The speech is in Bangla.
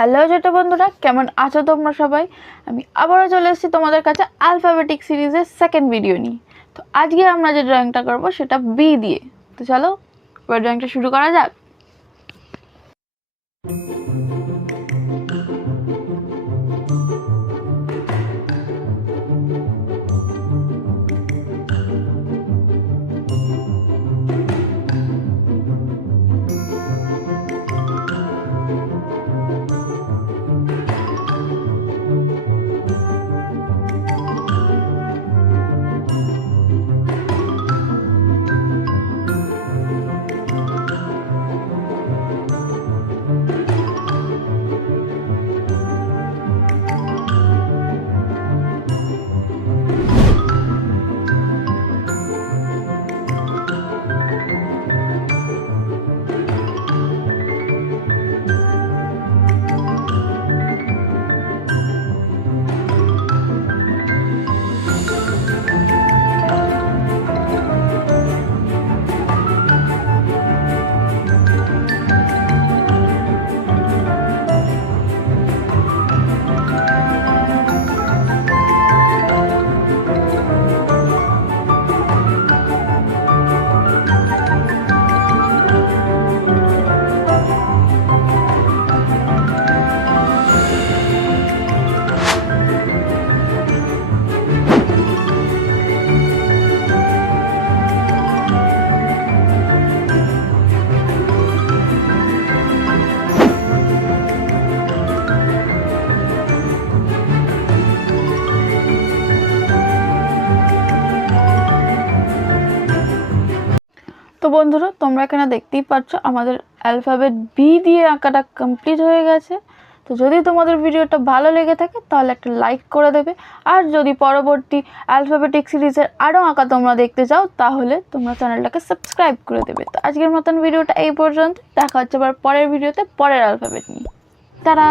হ্যালো ছোট বন্ধুরা, কেমন আছো তোমরা সবাই? আমি আবারও চলে এসেছি তোমাদের কাছে অ্যালফাবেটিক সিরিজের সেকেন্ড ভিডিও নিয়ে। তো আজকে আমরা যে ড্রয়িংটা করব সেটা বি দিয়ে। তো চলো এবার ড্রয়িংটা শুরু করা যাক। তো বন্ধুরা, তোমরা এখানে দেখতেই পাচ্ছ আমাদের অ্যালফাবেট বি দিয়ে আঁকাটা কমপ্লিট হয়ে গেছে। তো যদি তোমাদের ভিডিওটা ভালো লেগে থাকে তাহলে একটা লাইক করে দেবে, আর যদি পরবর্তী অ্যালফাবেটিক সিরিজের আরও আঁকা তোমরা দেখতে চাও তাহলে তোমরা চ্যানেলটাকে সাবস্ক্রাইব করে দেবে। তো আজকের মতন ভিডিওটা এই পর্যন্ত, দেখা হচ্ছে আবার পরের ভিডিওতে পরের অ্যালফাবেট নিয়ে। তারা